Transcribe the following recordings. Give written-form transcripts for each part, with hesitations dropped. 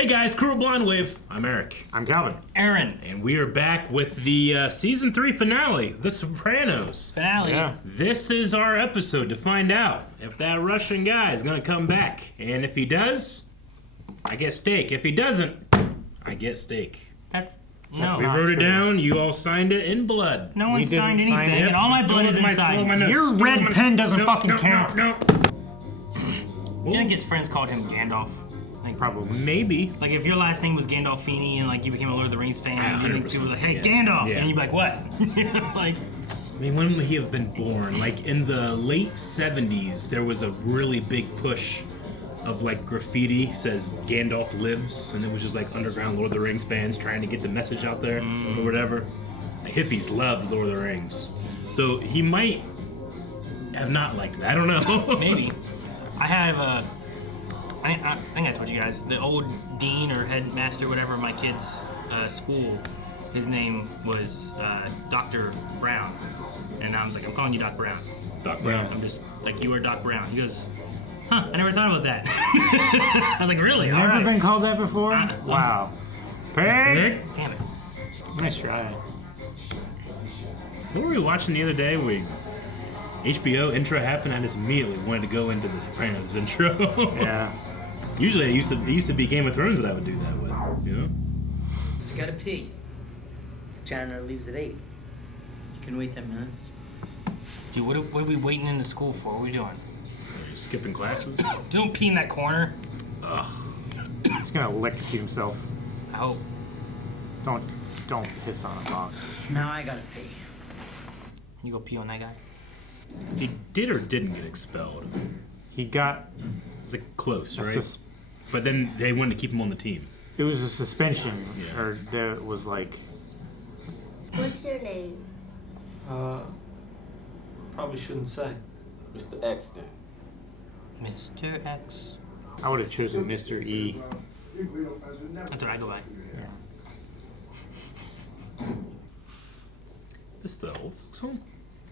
Hey guys, Crew of Blonde Wave. I'm Eric. I'm Calvin. Aaron. And we are back with the Season 3 finale, The Sopranos. Finale. Yeah. This is our episode to find out if that Russian guy is going to come back. And if he does, I get steak. If he doesn't, I get steak. That's We no. wrote it true. down. You all signed it in blood. No one We didn't signed sign anything, it. and all my blood is inside. Your red pen doesn't fucking count. No. Do you think his friends called him Gandalf? Like, Probably. Maybe. Like if your last name was Gandolfini and like you became a Lord of the Rings fan, Ah, do you think 100%. people were like, "Hey, Yeah. Gandalf," Yeah. and you'd be like, "What?" Like, I mean, when would he have been born? Like in the late 70s, there was a really big push of like graffiti says Gandalf lives, and it was just like underground Lord of the Rings fans trying to get the message out there or whatever. The hippies loved Lord of the Rings, so he might have not liked that. I don't know. maybe. I have I think I told you guys the old dean or headmaster, whatever, of my kids' school. His name was Dr. Brown, and I was like, "I'm calling you Doc Brown." Doc Brown. I'm just like, "You are Doc Brown." He goes, "Huh? I never thought about that." I was like, "Really? All Never right." been called that before? Wow. Pig! Damn it. Nice try. What were we watching the other day? HBO intro happened. I just immediately wanted to go into the Sopranos intro. Yeah. Usually, it used to be Game of Thrones that I would do that with. You know. I gotta pee. Janitor leaves at 8. You can wait 10 minutes. Dude, what are we waiting in the school for? What are we doing? Skipping classes. Don't pee in that corner. He's gonna electrocute himself. I hope. Don't piss on a box. Now I gotta pee. You go pee on that guy. He did or didn't get expelled. He got It's like close, a right? But then they wanted to keep him on the team. it was a suspension, Yeah. or there was like What's your name? Probably shouldn't say. Mr. X then. Mr. X. I would have chosen Mr. E. That's what I go by. This the old folks home?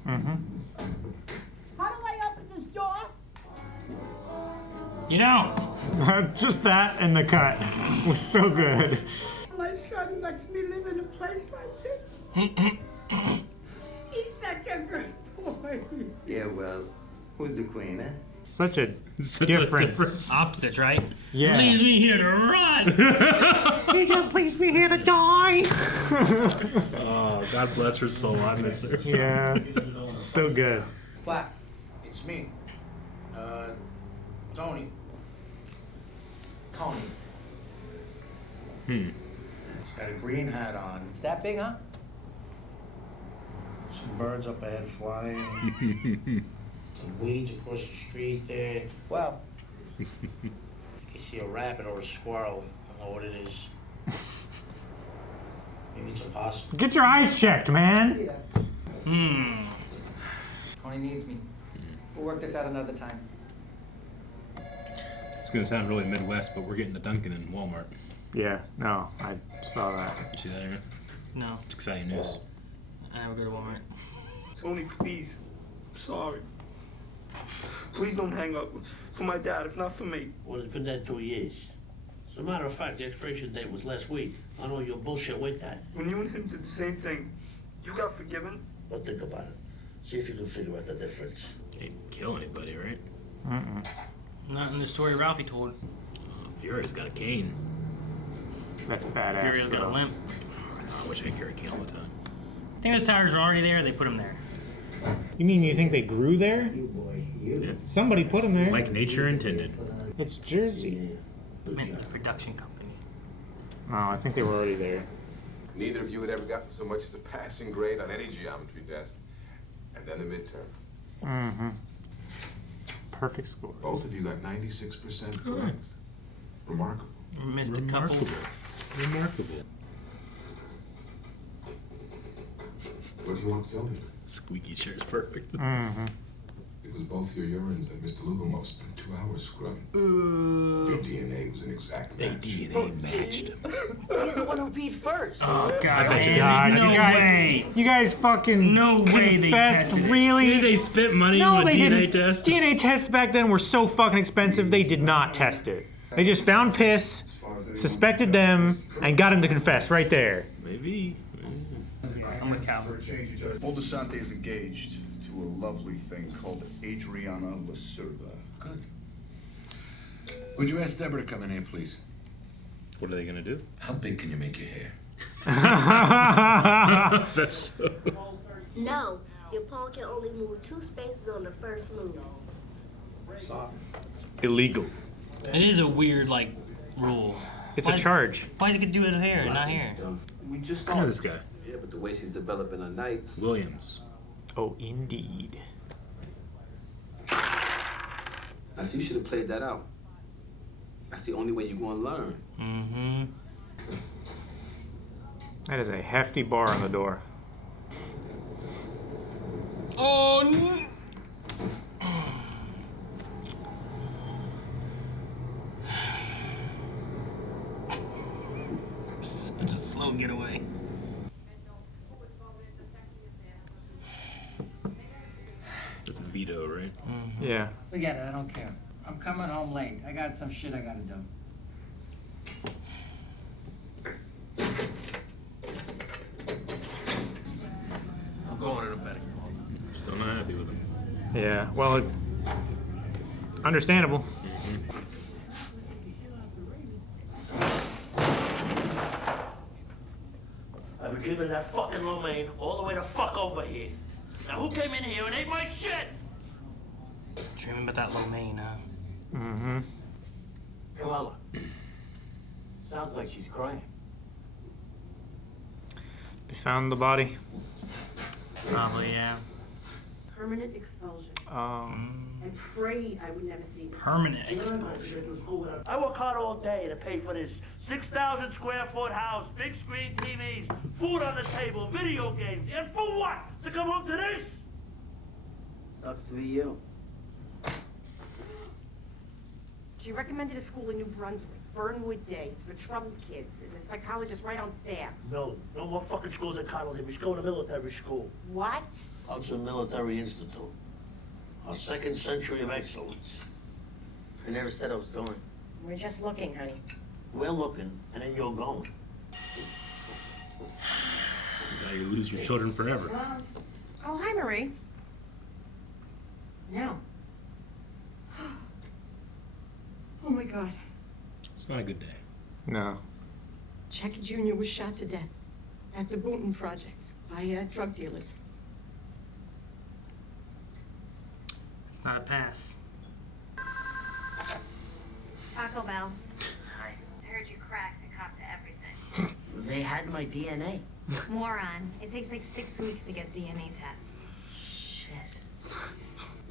How do I open this door? You don't. Just that and the cut was so good. My son lets me live in a place like this. He's such a good boy. Yeah, well, who's the queen, eh? Such a Such difference. Opposites, right? Yeah. Leaves me here to rot. He just leaves me here to die. Oh, God bless her soul. I miss her. Yeah. So good. What? It's me. Tony. Tony. He's got a green hat on. Is that big, huh? Some birds up ahead flying. Some weeds across the street there. Well, You see a rabbit or a squirrel. I don't know what it is. Maybe it's a possum. Get your eyes checked, man. Tony needs me. We'll work this out another time. It's gonna sound really Midwest, but we're getting to Dunkin' in Walmart. Yeah, no, I saw that. You see that, Aaron? No, It's exciting news. I never go to Walmart. Tony, please. I'm sorry. Please don't hang up. For my dad, if not for me. Well, it's been dead 2 years. As a matter of fact, the expiration date was last week. I know your bullshit with that. When you and him did the same thing, you got forgiven? But think about it. See if you can figure out the difference. He didn't kill anybody, right? Not in the story Ralphie told. Furio's got a cane. That's badass. Furio's got a yo. limp. I wish I could carry a cane all the time. I think those tires are already there. They put them there. You mean you think they grew there? Yeah. Somebody put them there. Like nature intended. It's Jersey. I meant the production company. No, I think they were already there. Neither of you had ever gotten so much as a passing grade on any geometry test. And then the midterm. Mm-hmm. Perfect score. Both of you got 96% correct. Remarkable. Missed a couple. Remarkable. What do you want to tell me? Squeaky chair is perfect. Mm-hmm. It was both your urines that Mr. Lubomov spent 2 hours scrubbing. Your DNA was an exact match. DNA matched him. He's the one who peed first. Oh God! I bet you man, God, no you guys, way. You guys fucking No way they confessed, tested it. really? They spent money No, on a they DNA didn't. test. DNA tests back then were so fucking expensive. They did not test it. They just found piss suspected them and got him to confess right there. Maybe. I'm with Cal. Old DeSante is engaged to a lovely thing called Adriana Lacerda. Good. Would you ask Deborah to come in here, please? What are they gonna do? How big can you make your hair? That's so... No, your pawn can only move 2 spaces on the first move. Illegal. It is a weird, like, rule. It's a charge. Why is it gonna do it here and not here? We just I know this guy. Yeah, but the way she's developing her nights. Williams. Oh, indeed. I see you should have played that out. That's the only way you're gonna learn. Mm-hmm. That is a hefty bar on the door. Oh, no. Such a slow getaway. That's Vito, right? Yeah. Forget it, I don't care. I'm coming home late. I got some shit I gotta do. I'm going to the betting. Still not happy with him. Yeah. Well, understandable. I've been keeping that fucking romaine all the way the fuck over here. Now who came in here and ate my shit? Dreaming about that lo mein, huh? Mm-hmm. Cruella. Sounds like she's crying. They found the body. Probably, yeah. Permanent expulsion. Um, I prayed I would never see this. Permanent expulsion. I work hard all day to pay for this 6,000 square foot house, big screen TVs, food on the table, video games, and for what? To come home to this? Sucks to be you. She recommended a school in New Brunswick, Burnwood Day. It's for troubled kids, and the psychologist right on staff. No more fucking schools at Connell. We should go to military school. What? Hudson Military Institute. Our 2nd century of excellence. I never said I was going. We're just looking, honey. We're looking, and then you're going. That's how you lose your children forever. Oh, hi, Marie. No. Oh, my God. It's not a good day. no. Jackie Jr. was shot to death at the Boonton Projects by drug dealers. It's not a pass. Taco Bell. Hi. I heard you cracked and copped to everything. They had my DNA. Moron. It takes like 6 weeks to get DNA tests. Shit.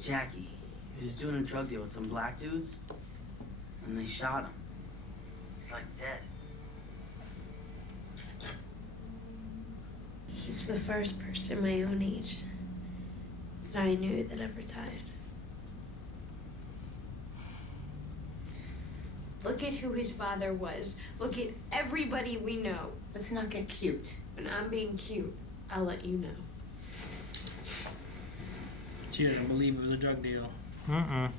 Jackie, he was doing a drug deal with some black dudes, and they shot him. He's like dead. He's the first person my own age that I knew that ever died. Look at who his father was. Look at everybody we know. Let's not get cute. When I'm being cute, I'll let you know. She doesn't believe it was a drug deal. Mm-mm.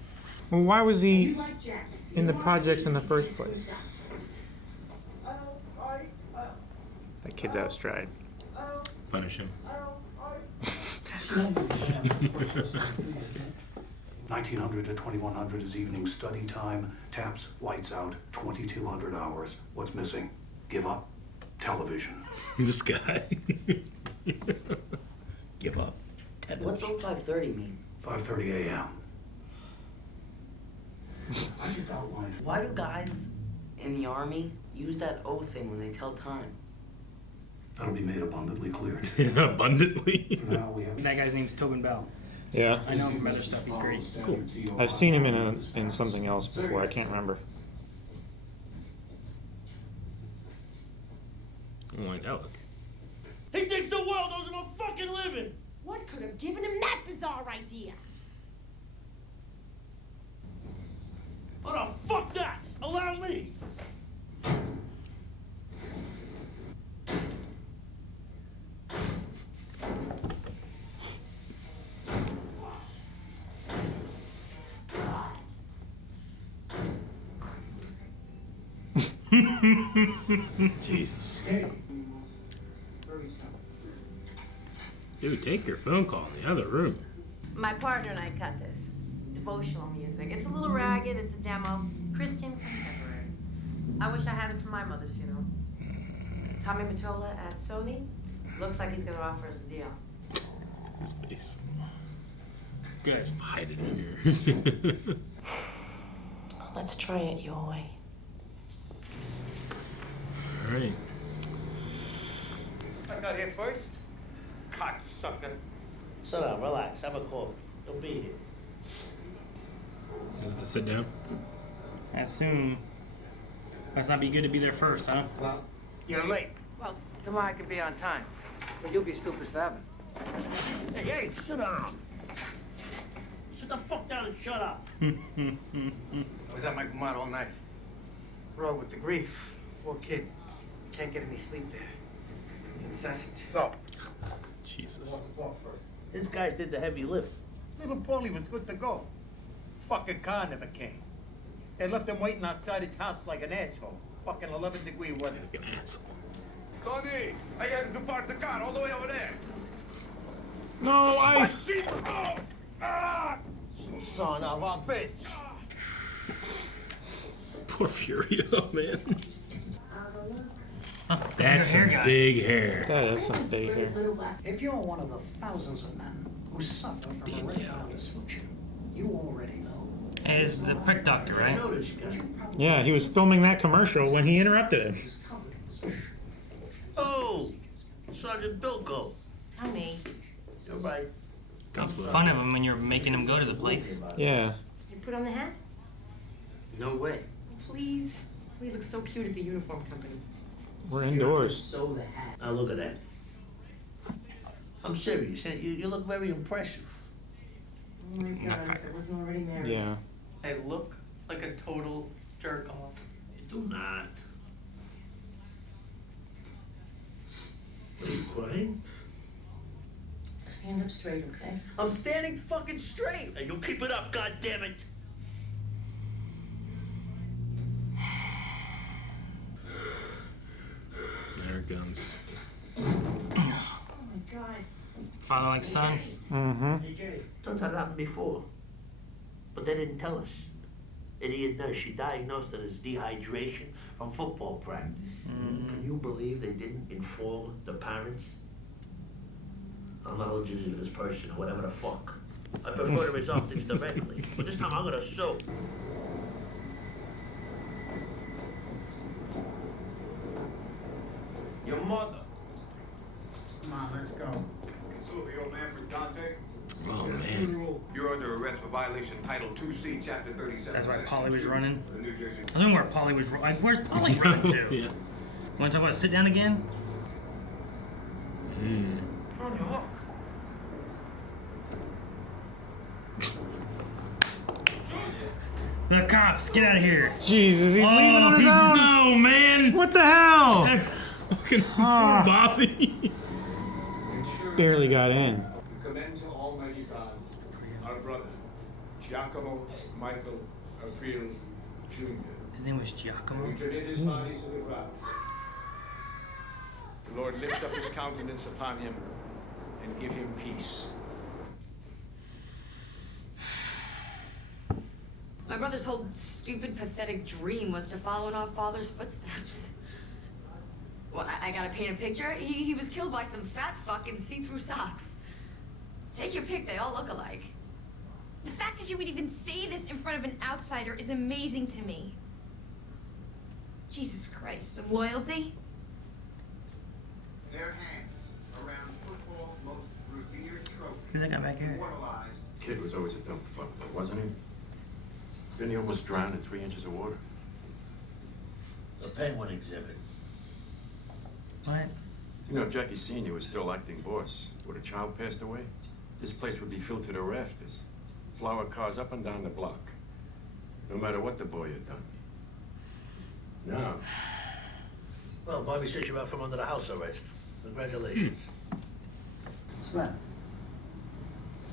Well, why was he You like Janice. in the projects in the first place? That kid's out of stride. Punish him. 1900 to 2100 is evening study time. Taps, lights out, 2200 hours. What's missing? Give up? Television. This guy. Give up. What's 0530 mean? 5:30 a.m. I just outlined. Why do guys in the army use that O thing when they tell time? That'll be made abundantly clear. Abundantly. For now, we have. That guy's name's Tobin Bell. Yeah. I know him from other stuff. He's great. Cool. I've seen him in something else before. I can't remember. Oh, like Alec. He thinks the world owes him a fucking living. What could have given him that bizarre idea? Oh no, fuck that! Allow me! Jesus. Dude, take your phone call in the other room. My partner and I cut this. Devotional music. It's a little ragged, it's a demo. Christian contemporary. I wish I had it for my mother's funeral. Tommy Mottola at Sony. Looks like he's gonna offer us a deal. His face. Good. Hide it here. Let's try it your way. Alright. I got here first. Cocksucker. Sit down, relax, have a coffee. You'll be here. Is the sit down? I assume must not be good to be there first, huh? Well, you're late. Well, tomorrow I could be on time. But you'll be stupid for having. Hey, sit down. Sit the fuck down and shut up. I was at my command all night. Bro, with the grief, poor kid. Can't get any sleep there. It's incessant. So, Jesus. These guys did the heavy lift. Little Paulie was good to go. Fucking car never came. They left him waiting outside his house like an asshole. Fucking 11-degree weather. Like an asshole. Tony, I had to park the car all the way over there. No ice! Son of a bitch. Poor Furio, man. Huh, That's your some hair guy. big hair. That is some big hair. If you're one of the thousands of men who suffer from erectile dysfunction, you already know. Hey, it's the prick doctor, right? Yeah, he was filming that commercial when he interrupted him. Oh, Sergeant Bilko. Tommy. You're right. Make fun of him when you're making him go to the place. Yeah. You put on the hat? No way. Please. We look so cute at the uniform company. We're indoors. Sew the hat. Now look at that. I'm serious. You look very impressive. Oh my God, if I wasn't already married. Yeah. I look like a total jerk off. You do not. Are you crying? Stand up straight, okay? I'm standing fucking straight. Hey, you keep it up, goddammit. There it comes. Oh my God. Father like son. Mm-hmm. Sometimes that happened before. But they didn't tell us. Idiot nurse, she diagnosed it as dehydration from football practice. Can you believe they didn't inform the parents? I'm not allergic to this person or whatever the fuck. I prefer to resolve things directly. But this time I'm gonna sue. Your mother. Come on, let's go. So the old man for Dante? Oh, man. You're under arrest for violation Title 2C, Chapter 37. That's why Section Paulie was 2, running. the New Jersey. I don't know where Paulie was running. Where's Paulie running to? Yeah. Want to talk about sit down again? The cops, get out of here. Jesus, he's leaving on his own. No, man. What the hell? Fucking poor Bobbie. Barely got in. Commend to Almighty God, our brother, Giacomo Michael April Jr. His name was Giacomo. We commit his body to the ground. The Lord lift up his countenance upon him and give him peace. My brother's whole stupid, pathetic dream was to follow in our father's footsteps. Well, I gotta paint a picture. He was killed by some fat fuck in see-through socks. Take your pick, they all look alike. The fact that you would even say this in front of an outsider is amazing to me. Jesus Christ, some loyalty? Their hands around football's most revered trophy. Who's that guy back here? Immortalized. Kid was always a dumb fuck, though, wasn't he? Didn't he almost drown in 3 inches of water? The penguin exhibit. What? You know, if Jackie Sr. was still acting boss, would a child passed away, this place would be filled to the rafters. Flower cars up and down the block. No matter what the boy had done. No. Well, Bobbie says you're out from under the house arrest. Congratulations. Sven.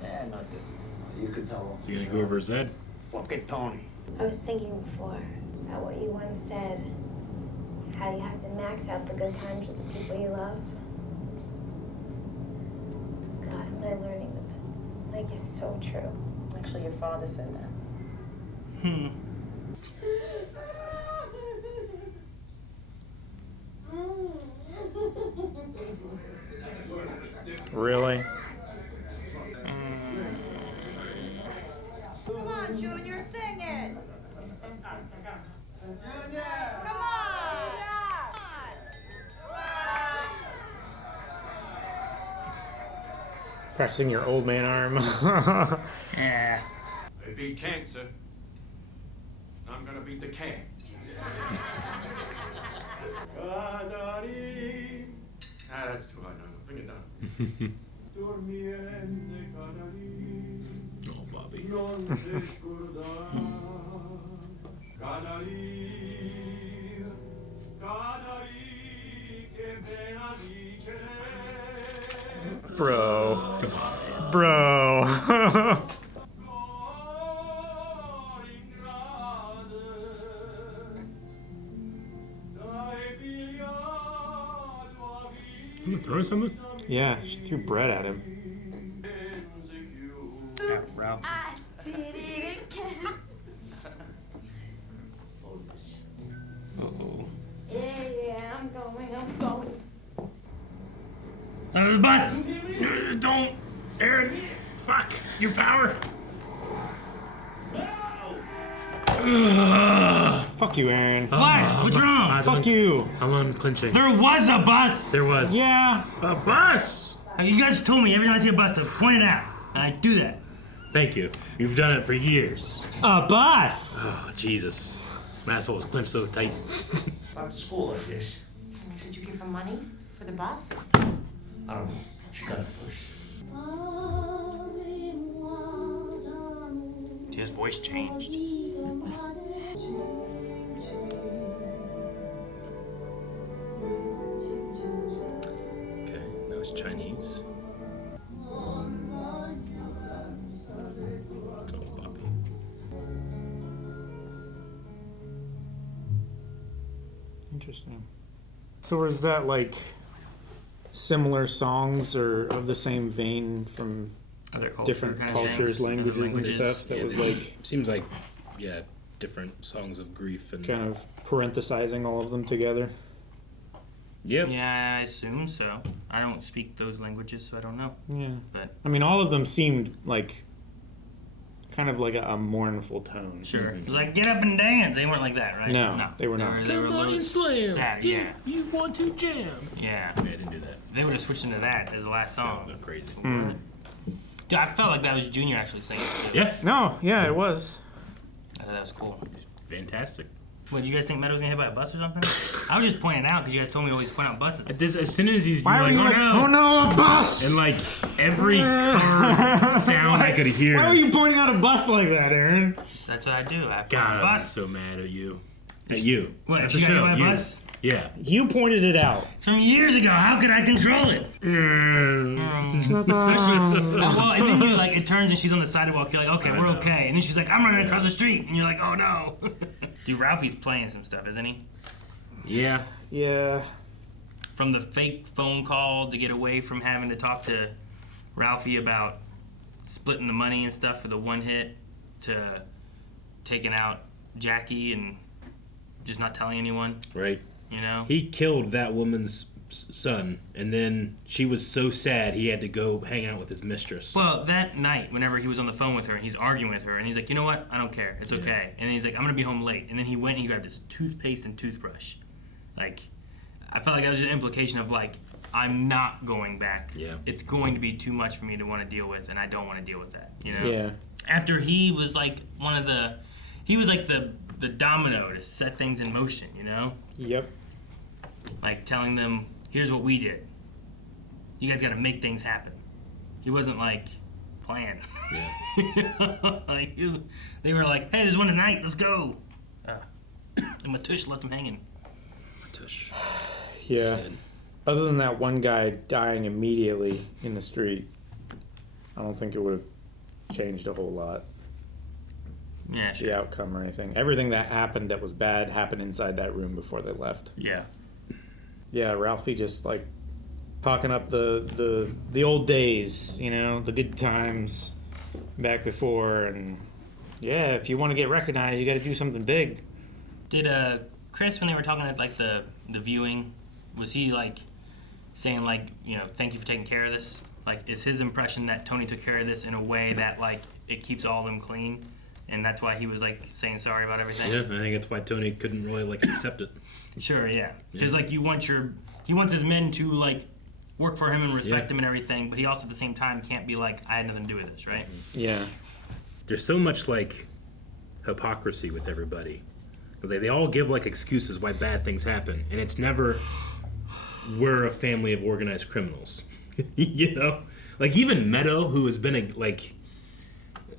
Yeah, nothing. You could tell him. Is he gonna go over his head? Fucking Tony. I was thinking before about what you once said How you have to max out the good times with the people you love. God, am I learning that? Like, it's so true. Actually, your father said that. Really? Come on, Junior, sing it. Come on. Pressing your old man arm. Yeah. They beat cancer. I'm gonna beat the can. That's too high. No, bring it down. Oh, Bobbie. Bro. Bro. You throwing something? Yeah, she threw bread at him. Yeah, Ralph. I did it again. Uh-oh. Yeah, I'm going. Out of the bus! Don't! Aaron! Fuck! Your power! Fuck you, Aaron. What? What's wrong? Fuck you. I'm unclenching. There was a bus! There was. Yeah. A bus! You guys told me every time I see a bus to point it out. And I do that. Thank you. You've done it for years. A bus! Oh, Jesus. My asshole was clenched so tight. Not to school like this. Did you give her money for the bus? I don't know. She got a push. His voice changed. Okay, now it's Chinese. Oh, Bobbie. Interesting. So was that like similar songs or of the same vein from Other culture different kind of cultures, things, languages, other and languages. stuff? That Yeah, was they- like seems like, yeah, different songs of grief and kind of parenthesizing all of them together. Yep. Yeah, I assume so. I don't speak those languages, so I don't know. Yeah. But I mean, all of them seemed like kind of like a mournful tone. sure. It was like, get up and dance. They weren't like that, right? No, they were not. They were a little sad, yeah. You want to jam. Yeah. Yeah, I didn't do that. They would have switched into that as the last song. They're crazy. Dude, I felt like that was Junior actually singing it, too. Yeah. No, yeah, it was. I thought that was cool. Fantastic. What, did you guys think Meadow was gonna hit by a bus or something? I was just pointing it out because you guys told me to always point out buses. As soon as he's Why like, were you like, oh no, a bus? And like every car sound I could hear. Why are you pointing out a bus like that, Aaron? That's what I do. I point God, out a I'm bus. so mad at you. At you. What, At she the got hit show, by a you. bus? Yeah. You pointed it out. It's from years ago. How could I control it? Especially, well, and then you like it turns and she's on the sidewalk. You're like, okay, we're okay. And then she's like, I'm running across the street, and you're like, oh no. Dude, Ralphie's playing some stuff, isn't he? Yeah. Yeah. From the fake phone call to get away from having to talk to Ralphie about splitting the money and stuff for the one hit, to taking out Jackie and just not telling anyone. Right. You know? He killed that woman's son, and then she was so sad he had to go hang out with his mistress. Well, that night, whenever he was on the phone with her, and he's arguing with her, and he's like, you know what? I don't care. It's okay. And then he's like, I'm going to be home late. And then he went and he grabbed his toothpaste and toothbrush. Like, I felt like that was an implication of, like, I'm not going back. Yeah. It's going to be too much for me to want to deal with, and I don't want to deal with that, you know? Yeah. After he was, like, he was like the domino to set things in motion, you know? Yep. Like, telling them, here's what we did. You guys got to make things happen. He wasn't like, plan. Yeah. Like, they were like, hey, there's one tonight, let's go. And Matush left him hanging. Matush. Yeah. Other than that one guy dying immediately in the street, I don't think it would have changed a whole lot. the outcome or anything. Everything that happened that was bad happened inside that room before they left. Yeah. Yeah, Ralphie just like talking up the old days, you know, the good times back before, and yeah, if you want to get recognized, you got to do something big. Did Chris, when they were talking at like the viewing, was he like saying like, you know, thank you for taking care of this? Like, is his impression that Tony took care of this in a way that like it keeps all of them clean, and that's why he was like saying sorry about everything? Yeah, I think that's why Tony couldn't really like accept it. Sure, yeah, because like he wants his men to like work for him and respect him and everything, but he also at the same time can't be like, I had nothing to do with this, right? Yeah. There's so much like hypocrisy with everybody. They all give like excuses why bad things happen, and it's never we're a family of organized criminals. You know, like even Meadow, who has been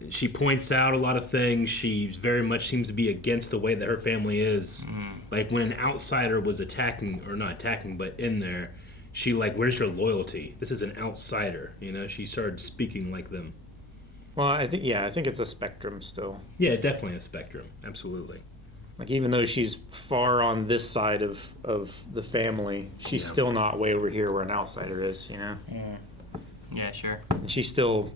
she points out a lot of things. She very much seems to be against the way that her family is. Like when an outsider was not attacking, but in there, she like, where's your loyalty? This is an outsider. You know, she started speaking like them. Well, I think it's a spectrum still. Yeah, definitely a spectrum. Absolutely. Like, even though she's far on this side of the family, she's still not way over here where an outsider is, you know? Yeah, sure. And she's still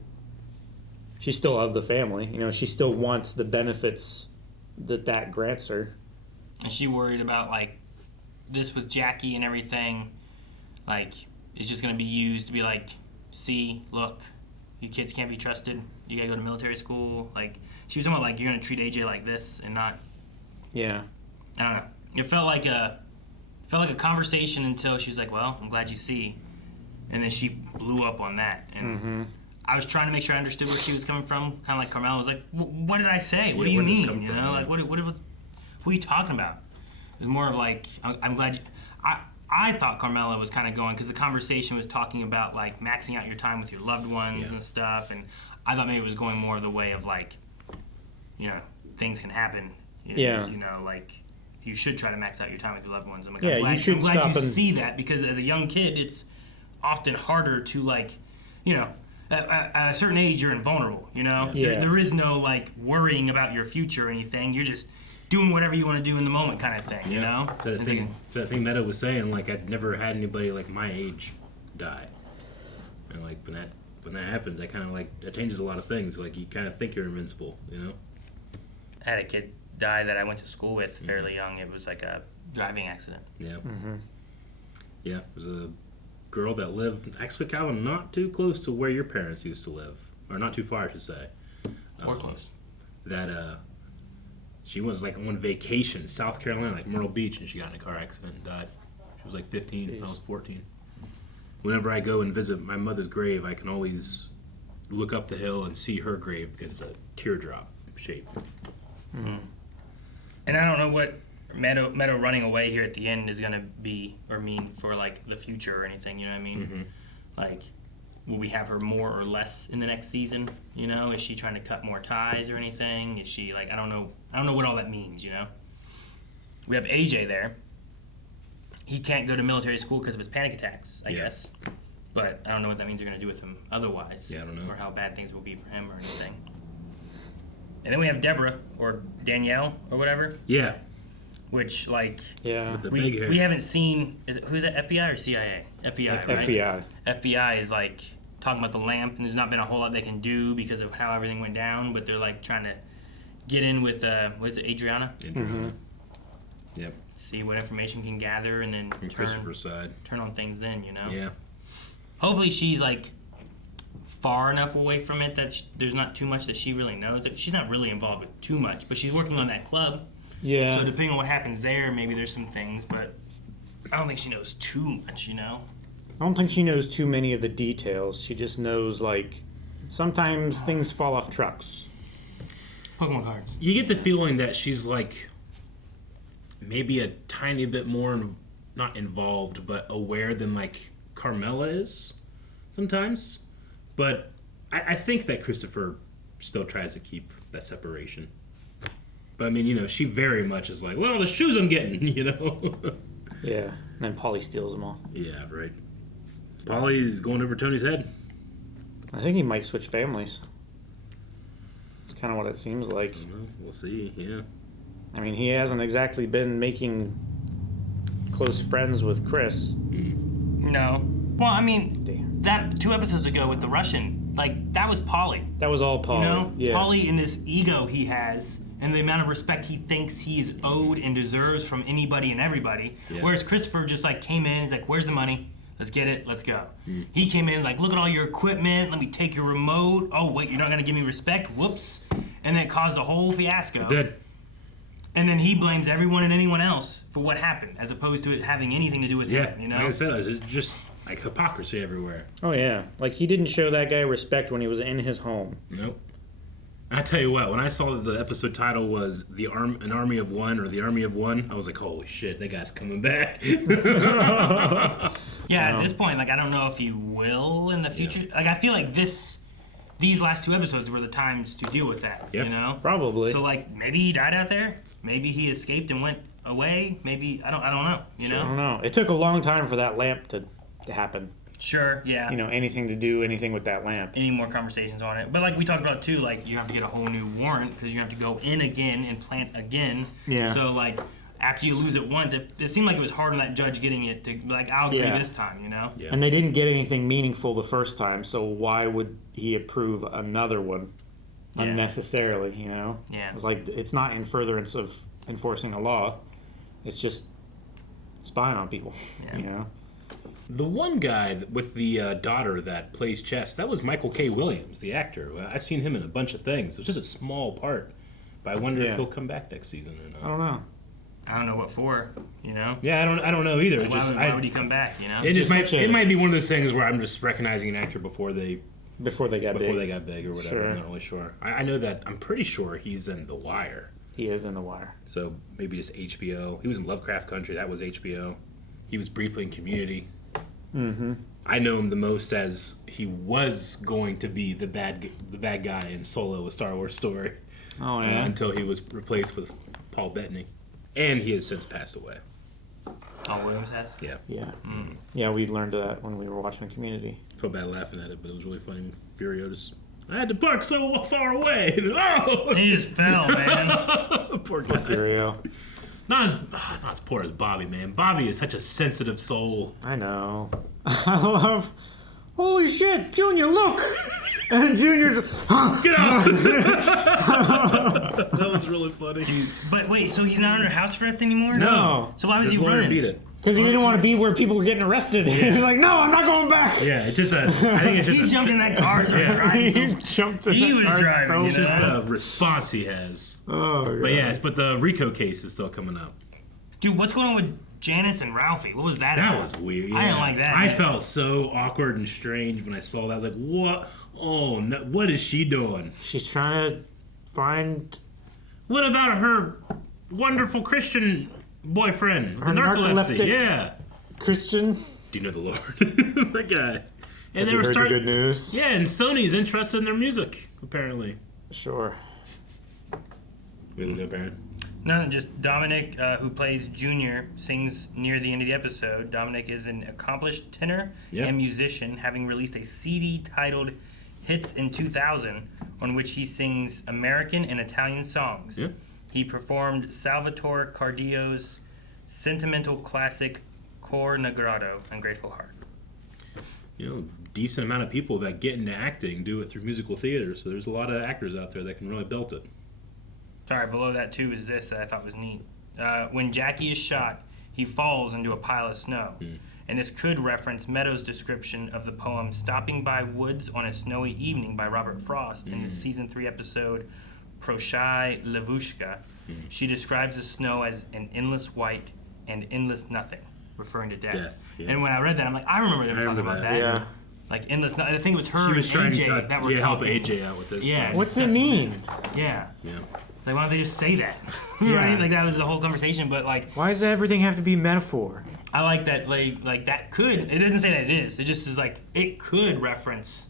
of the family, you know? She still wants the benefits that grants her. And she worried about, like, this with Jackie and everything, like, it's just going to be used to be like, see, look, you kids can't be trusted. You got to go to military school. Like, she was talking about, like, you're going to treat AJ like this and not... Yeah. I don't know. It felt like a conversation until she was like, well, I'm glad you see. And then she blew up on that. And I was trying to make sure I understood where she was coming from. Kind of like Carmela was like, what did I say? What do you mean? You know, like, what are you talking about? It was more of like, I'm glad I thought Carmela was kind of going, because the conversation was talking about like maxing out your time with your loved ones and stuff. And I thought maybe it was going more of the way of like, you know, things can happen. You know, like, you should try to max out your time with your loved ones. I'm glad you see that, because as a young kid, it's often harder to, like, you know, at a certain age, you're invulnerable, you know? Yeah. There is no, like, worrying about your future or anything. You're just doing whatever you want to do in the moment kind of thing, you know? That thing Meadow was saying, like, I'd never had anybody, like, my age die. And, like, when that happens, that kind of, like, that changes a lot of things. Like, you kind of think you're invincible, you know? I had a kid die that I went to school with fairly young. It was like a driving accident. Yeah. Yeah, it was a girl that lived actually kind of not too close to where your parents used to live, or not too far, I should say. Or close. That she was like on vacation in South Carolina, like Myrtle Beach, and she got in a car accident and died. She was like 15. I was 14. Whenever I go and visit my mother's grave, I can always look up the hill and see her grave because it's a teardrop shape. And I don't know what Meadow running away here at the end is going to be or mean for, like, the future or anything, you know what I mean? Like, will we have her more or less in the next season, you know? Is she trying to cut more ties or anything? Is she, like, I don't know what all that means, you know? We have AJ there. He can't go to military school because of his panic attacks, I guess. But I don't know what that means you're going to do with him otherwise. Yeah, I don't know. Or how bad things will be for him or anything. And then we have Deborah, or Danielle, or whatever. Yeah. Which, like, With the big hair. we haven't seen, who's that, FBI or CIA? FBI, right? FBI. FBI is, like, talking about the lamp, and there's not been a whole lot they can do because of how everything went down, but they're, like, trying to get in with, what is it, Adriana? Yep. See what information can gather, and then From Christopher's side. Turn on things then, you know? Yeah. Hopefully she's, like, far enough away from it that there's not too much that she really knows. She's not really involved with too much, but she's working on that club. Yeah. So depending on what happens there, maybe there's some things, but I don't think she knows too much, you know? I don't think she knows too many of the details. She just knows, like, sometimes things fall off trucks. Pokemon cards. You get the feeling that she's, like, maybe a tiny bit more, not involved, but aware than, like, Carmela is sometimes. But I think that Christopher still tries to keep that separation. But I mean, you know, she very much is like, look at all the shoes I'm getting, you know? Yeah, and then Paulie steals them all. Yeah, right. Paulie's going over Tony's head. I think he might switch families. It's kind of what it seems like. We'll see. Yeah. I mean, he hasn't exactly been making close friends with Chris. No. Well, I mean, that 2 episodes ago with the Russian, like, that was Paulie. That was all Paulie. You know? Yeah. Paulie and this ego he has and the amount of respect he thinks he is owed and deserves from anybody and everybody. Yeah. Whereas Christopher just, like, came in, he's like, where's the money? Let's get it, let's go. He came in like, look at all your equipment, let me take your remote. Oh, wait, you're not gonna give me respect? Whoops. And then it caused a whole fiasco. It did. And then he blames everyone and anyone else for what happened, as opposed to it having anything to do with him, you know? Like I said, it's just like hypocrisy everywhere. Oh, yeah. Like, he didn't show that guy respect when he was in his home. Nope. I tell you what, when I saw that the episode title was An Army of One or The Army of One, I was like, holy shit, that guy's coming back. Yeah, at this point, like, I don't know if he will in the future. Yeah. Like, I feel like these last 2 episodes were the times to deal with that, you know? Probably. So, like, maybe he died out there. Maybe he escaped and went away. Maybe, I don't know, you know? I don't know. It took a long time for that lamp to happen. Sure, yeah. You know, anything with that lamp. Any more conversations on it. But like we talked about too, like you have to get a whole new warrant because you have to go in again and plant again. Yeah. So like after you lose it once, it seemed like it was hard on that judge getting it to like, I'll agree this time, you know? Yeah. And they didn't get anything meaningful the first time, so why would he approve another one unnecessarily, you know? Yeah. It's like, it's not in furtherance of enforcing a law. It's just spying on people, you know? The one guy with the daughter that plays chess, that was Michael K. Williams, the actor. I've seen him in a bunch of things. It's just a small part. But I wonder if he'll come back next season or not. I don't know. I don't know what for, you know? Yeah, I don't know either. Like, why would he come back, you know? It might be one of those things where I'm just recognizing an actor before they got big or whatever. Sure. I'm not really sure. I know that I'm pretty sure he's in The Wire. He is in The Wire. So maybe just HBO. He was in Lovecraft Country. That was HBO. He was briefly in Community. Mm-hmm. I know him the most as he was going to be the bad guy in Solo, a Star Wars story. Oh, yeah? Until he was replaced with Paul Bettany. And he has since passed away. Paul Williams has? Yeah. Yeah. Yeah, we learned that when we were watching Community. Felt bad laughing at it, but it was really funny. Furio just, I had to park so far away. Oh! He just fell, man. Poor guy. Furio. Not as poor as Bobbie, man. Bobbie is such a sensitive soul. I know. I love. Holy shit, Junior, look! And Junior's. Get out! That was really funny. But wait, so he's not under house arrest anymore? No. So why was he running? Beat it. Because he didn't want to be where people were getting arrested. He's like, no, I'm not going back. Yeah, it's just I think it's just he jumped in that car. He jumped in He that was car driving. so It's just fast. the response he has. Oh, God. But the RICO case is still coming up. Dude, what's going on with Janice and Ralphie? What was that That about? was weird. Yeah. I didn't like that. I man. felt so awkward and strange when I saw that. I was like, what? Oh, no, what is she doing? She's trying to find. What about her wonderful Christian boyfriend? Her the narcolepsy. narcoleptic Yeah. Christian? Do you know the Lord? That guy. And Have you heard the good news? Yeah, and Sony's interested in their music, apparently. Sure. Really good, Baron. No, just Dominic, who plays Junior, sings near the end of the episode. Dominic is an accomplished tenor and musician, having released a CD titled Hits in 2000, on which he sings American and Italian songs. Yeah. He performed Salvatore Cardio's sentimental classic Cor Negrato and Grateful Heart. You know, decent amount of people that get into acting do it through musical theater, so there's a lot of actors out there that can really belt it. Sorry, below that too is this that I thought was neat. When Jackie is shot, he falls into a pile of snow. And this could reference Meadows' description of the poem Stopping by Woods on a Snowy Evening by Robert Frost in the season 3 episode Proshai Levushka. She describes the snow as an endless white and endless nothing, referring to death. And when I read that, I'm like, I remember them talking about that. Yeah. Like endless. I think it was her She was and trying AJ to that were help talking. AJ out with this. Yeah. What's it mean? Yeah. Yeah. Like, why don't they just say that? Yeah. Right? Like, that was the whole conversation, but, like... Why does everything have to be metaphor? I like that, like that could... It doesn't say that it is. It just is, like, it could reference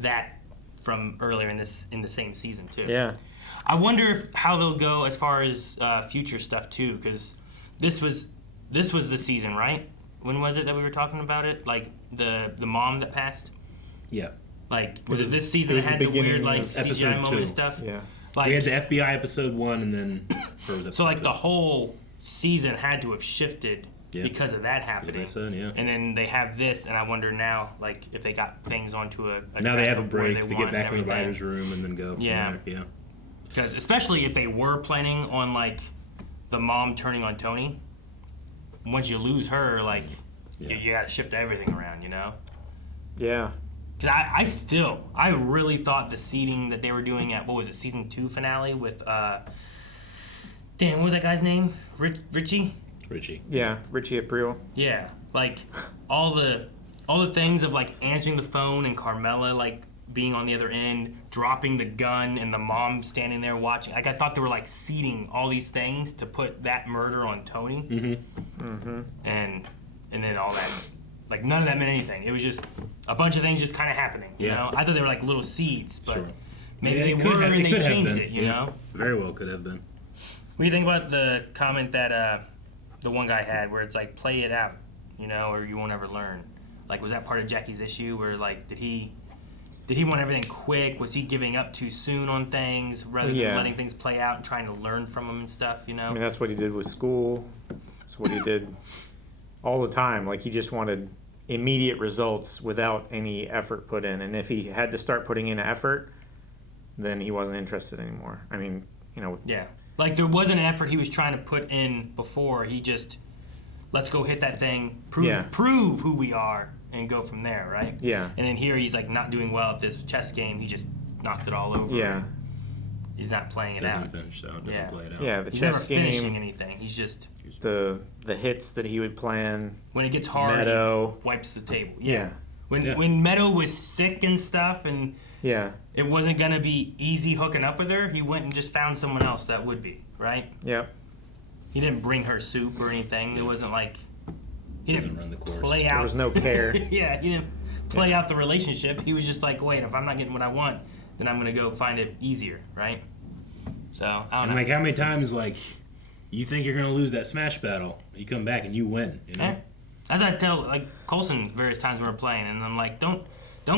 that from earlier in the same season, too. Yeah. I wonder how they'll go as far as future stuff, too, because this was the season, right? When was it that we were talking about it? Like, the mom that passed? Yeah. Like, was it this season that had the weird, like, CGI moment and stuff? Yeah. Like, we had the FBI episode 1, and then... so, like, the whole season had to have shifted because of that happening. Yeah. And then they have this, and I wonder now, like, if they got things onto a now they have a track of where break to get back in the writer's room and then go from there. Yeah. Because especially if they were planning on, like, the mom turning on Tony, once you lose her, like, you got to shift everything around, you know? Yeah. Because I really thought the seeding that they were doing at, what was it, season 2 finale with, what was that guy's name? Richie? Richie. Yeah, Richie Aprile. Yeah, like, all the things of, like, answering the phone and Carmela, like, being on the other end, dropping the gun, and the mom standing there watching. Like, I thought they were, like, seeding all these things to put that murder on Tony. Mm-hmm. Mm-hmm. And then all that. Like, none of that meant anything. It was just a bunch of things just kind of happening, you know? I thought they were, like, little seeds, but maybe they were and they changed it, you know? Very well could have been. What do you think about the comment that the one guy had where it's like, play it out, you know, or you won't ever learn? Like, was that part of Jackie's issue where, like, did he want everything quick? Was he giving up too soon on things rather than letting things play out and trying to learn from them and stuff, you know? I mean, that's what he did with school. That's what he did all the time. Like, he just wanted immediate results without any effort put in. And if he had to start putting in effort, then he wasn't interested anymore. I mean, you know. Yeah. Like, there wasn't an effort he was trying to put in before. He just, let's go hit that thing, prove who we are, and go from there, right? Yeah. And then here he's, like, not doing well at this chess game. He just knocks it all over. Yeah. He's not playing it out. Doesn't play it out. Yeah, the he's chess never game. finishing anything. He's just... The hits that he would plan. When it gets hard, Meadow. he wipes the table. Yeah. When Meadow was sick and stuff and it wasn't going to be easy hooking up with her, he went and just found someone else that would be, right? Yep. He didn't bring her soup or anything. It wasn't like... He didn't run the course. Play out. There was no care. Yeah, he didn't play out the relationship. He was just like, wait, if I'm not getting what I want, then I'm going to go find it easier, right? So, I don't know. Like, how many times, like, you think you're going to lose that smash battle, you come back and you win, you know? Yeah. As I tell, like, Coulson various times when we're playing, and I'm like, don't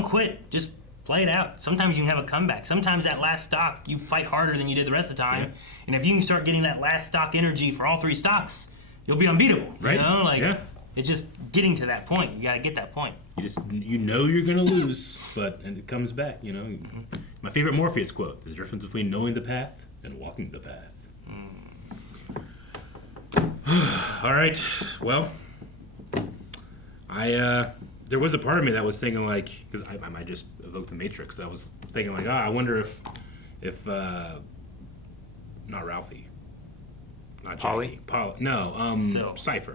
quit. Just play it out. Sometimes you can have a comeback. Sometimes that last stock, you fight harder than you did the rest of the time. Yeah. And if you can start getting that last stock energy for all 3 stocks, you'll be unbeatable. Right. You know? Like, it's just getting to that point. You got to get that point. You know you're going to lose, and it comes back, you know? Mm-hmm. My favorite Morpheus quote, the difference between knowing the path and walking the path. All right. Well, there was a part of me that was thinking, like, because I might just evoke the Matrix. I was thinking, like, I wonder if not Ralphie, not Jackie, Paulie? No, Cypher.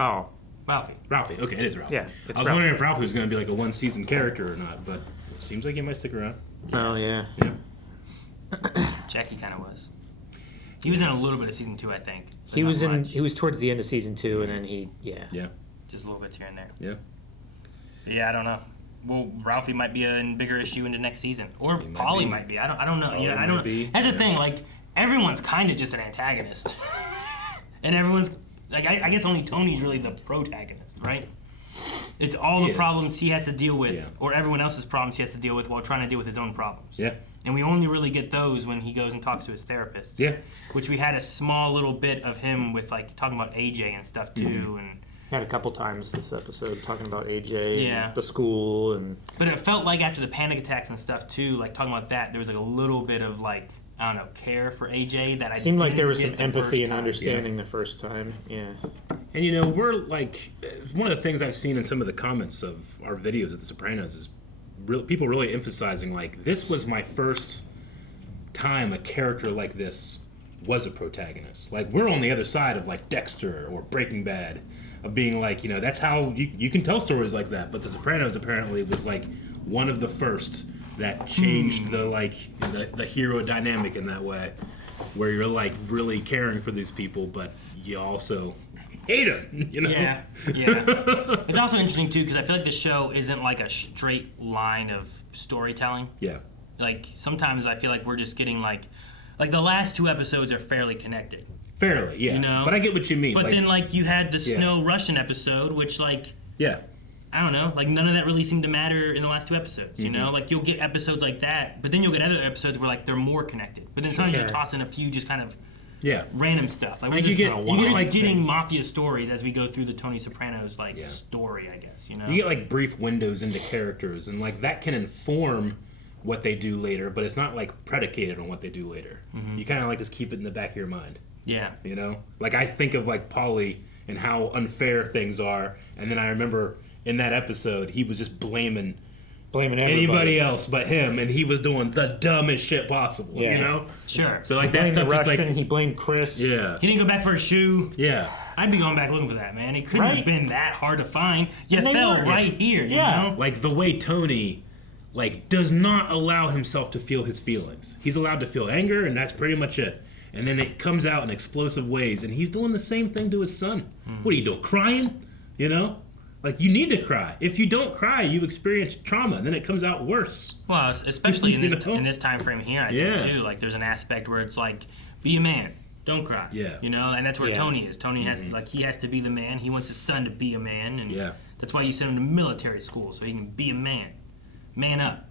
Oh, Ralphie. Okay, it is Ralphie. Yeah, I was wondering if Ralphie was going to be like a 1-season character or not, but it seems like he might stick around. Oh yeah. Jackie kind of was. He was in a little bit of season 2, I think. He was towards the end of season 2, and then just a little bits here and there. Yeah. Yeah, I don't know. Well, Ralphie might be a bigger issue into next season, or Paulie might be. I don't know. You know, I don't. That's the thing. Like, everyone's kind of just an antagonist, and everyone's like, I guess only Tony's really the protagonist, right? It's all the problems he has to deal with, or everyone else's problems he has to deal with while trying to deal with his own problems. Yeah. And we only really get those when he goes and talks to his therapist. Yeah. Which we had a small little bit of him with, like, talking about AJ and stuff too, and. Had a couple times this episode talking about AJ and the school and... But it felt like after the panic attacks and stuff too, like talking about that, there was like a little bit of like, I don't know, care for AJ that I seemed like there was some empathy and understanding the first time. Yeah. And you know, we're like, one of the things I've seen in some of the comments of our videos at the Sopranos is people really emphasizing like, this was my first time a character like this was a protagonist. Like, we're on the other side of like Dexter or Breaking Bad, of being like, you know, that's how you can tell stories like that. But The Sopranos apparently was like one of the first that changed the hero dynamic in that way, where you're like really caring for these people, but you also hate them. You know? Yeah. It's also interesting too because I feel like the show isn't like a straight line of storytelling. Yeah. Like sometimes I feel like we're just getting like the last 2 episodes are fairly connected. Fairly, yeah. You know? But I get what you mean. But then, like, you had the Snow Russian episode, which, like... Yeah. I don't know, like none of that really seemed to matter in the last 2 episodes, you know? Like you'll get episodes like that, but then you'll get other episodes where like they're more connected. But then sometimes you toss in a few just kind of random stuff. Like we're just getting mafia stories as we go through the Tony Soprano's story, I guess, you know? You get like brief windows into characters, and like that can inform what they do later, but it's not like predicated on what they do later. You kind of like just keep it in the back of your mind. Yeah. You know? Like I think of like Paulie and how unfair things are, and then I remember in that episode, he was just blaming anybody else but him, and he was doing the dumbest shit possible. You know? Sure. So like that stuff, just like he blamed Chris. Yeah. He didn't go back for a shoe. Yeah. I'd be going back looking for that, man. It couldn't have been that hard to find. You fell right here. You know? Like the way Tony, like, does not allow himself to feel his feelings. He's allowed to feel anger, and that's pretty much it. And then it comes out in explosive ways, and he's doing the same thing to his son. What are you doing? Crying? You know? Like, you need to cry. If you don't cry, you experience trauma, and then it comes out worse. Well, especially in this time frame here, I think, too. Like, there's an aspect where it's like, be a man. Don't cry. Yeah. You know? And that's where Tony is. Tony has, he has to be the man. He wants his son to be a man. And that's why you send him to military school, so he can be a man. Man up.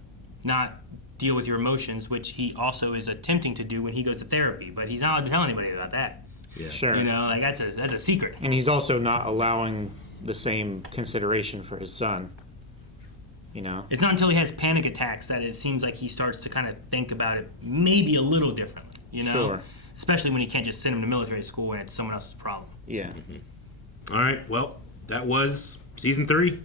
Not deal with your emotions, which he also is attempting to do when he goes to therapy. But he's not allowed to tell anybody about that. Yeah. Sure. You know? Like, that's a secret. And he's also not allowing the same consideration for his son, you know? It's not until he has panic attacks that it seems like he starts to kind of think about it maybe a little differently, you know? Sure. Especially when he can't just send him to military school and it's someone else's problem. Yeah. All right, well, that was season 3.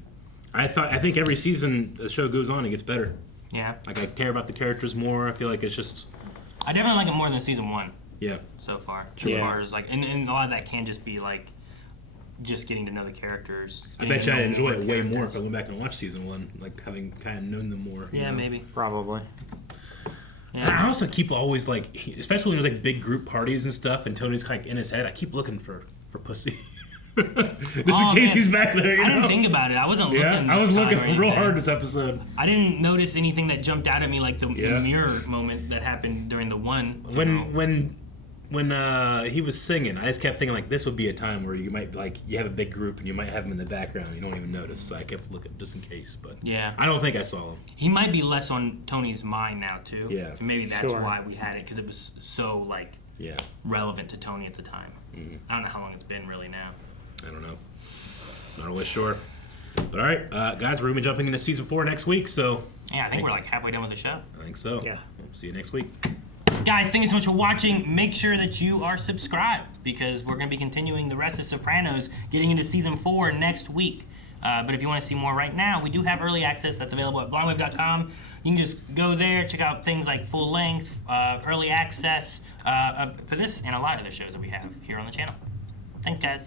I think every season the show goes on, it gets better. Yeah. Like, I care about the characters more. I feel like it's just... I definitely like it more than season 1. Yeah. So far. As far as, like... And a lot of that can just be, like, just getting to know the characters. I bet you I'd enjoy it way more if I went back and watched season 1, like having kind of known them more. Yeah, maybe. Probably. Yeah. I also keep always like, especially when there's like big group parties and stuff, and Tony's like in his head, I keep looking for pussy. Just in case he's back there. You know? I didn't think about it. I wasn't looking. I was looking real hard this episode. I didn't notice anything that jumped out at me like the mirror moment that happened during the one. When he was singing, I just kept thinking like this would be a time where you might like you have a big group and you might have him in the background and you don't even notice. So I kept looking just in case, but I don't think I saw him. He might be less on Tony's mind now too. Yeah, and maybe that's why we had it because it was so like relevant to Tony at the time. I don't know how long it's been really now. I don't know. Not always sure. But all right, guys, we're gonna be jumping into season 4 next week. So yeah, I think we're like halfway done with the show. I think so. Yeah. See you next week. Guys, thank you so much for watching. Make sure that you are subscribed because we're going to be continuing the rest of Sopranos, getting into season 4 next week. But if you want to see more right now, we do have early access that's available at blindwave.com. You can just go there, check out things like full length, early access for this and a lot of the shows that we have here on the channel. Thanks, guys.